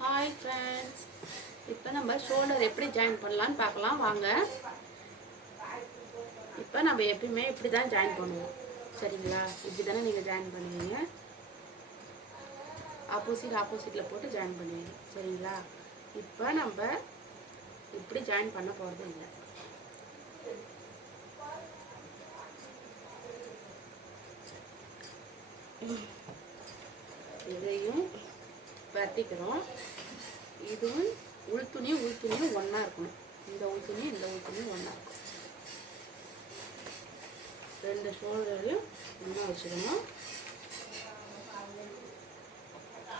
Hi friends, இப்போ நம்ம shoulder எப்படி ஜாயின் பண்ணலான்னு பார்க்கலாம் வாங்க. இப்போ நம்ம எப்பயுமே இப்படி தான் ஜாயின் பண்ணுவோம், சரிங்களா? இப்படி தானே நீங்கள் ஜாயின் பண்ணுவீங்க, ஆப்போசிட்டில் போட்டு ஜாயின் பண்ணுவீங்க, சரிங்களா? இப்போ நம்ம இப்படி ஜாயின் பண்ண போகிறது இல்லை. இதையும் பரட்டிக்கிறோம். இதுவும் உள் துணியும் ஒன்றா இருக்கணும். இந்த உள் துணியும் ஒன்றா இருக்கும். ரெண்டு ஷோல்டரையும் ஒன்றா வச்சுக்கணும்.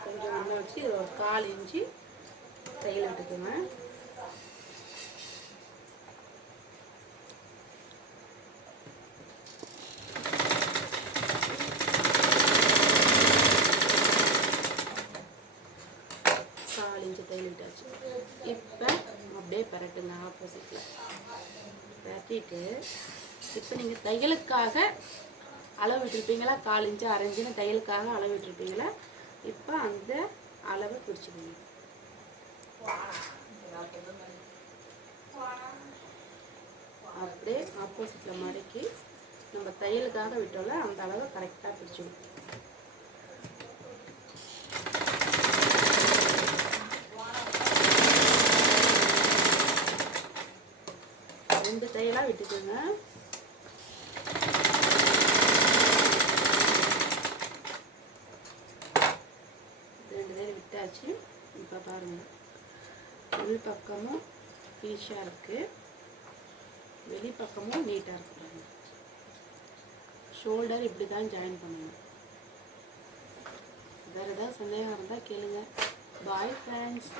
கொஞ்சம் ஒன்றா வச்சு இது ஒரு 1/4 இன்ச்சு தையல் விட்டுக்குங்க. தையல் விட்டாச்சு. இப்போ அப்படியே பரட்டுங்க ஆப்போசிட்டில் பரட்டிட்டு, இப்போ நீங்கள் தையலுக்காக அளவு விட்டுருப்பீங்களா, 1/4 இன்ச்சு 1/2 இன்ச்சுன்னு தையலுக்காக அளவு விட்டுருப்பீங்களா? இப்போ அந்த அளவை பிடிச்சிக்கோங்க. அப்படியே ஆப்போசிட்டில் மடக்கி நம்ம தையலுக்காக விட்டோம்ல அந்த அளவை கரெக்டாக பிடிச்சிக்கணும். ரெண்டு தையலாக விட்டுக்கோங்க. ரெண்டு தையல் விட்டாச்சு. இப்போ பாருங்கள், உள் பக்கமும் பீஸாக இருக்குது, வெளி பக்கமும் நீட்டாக இருக்குது. ஷோல்டர் இப்படி தான் ஜாயின் பண்ணணும். வேறு ஏதாவது சந்தேகம் இருந்தால் கேளுங்க. Bye friends.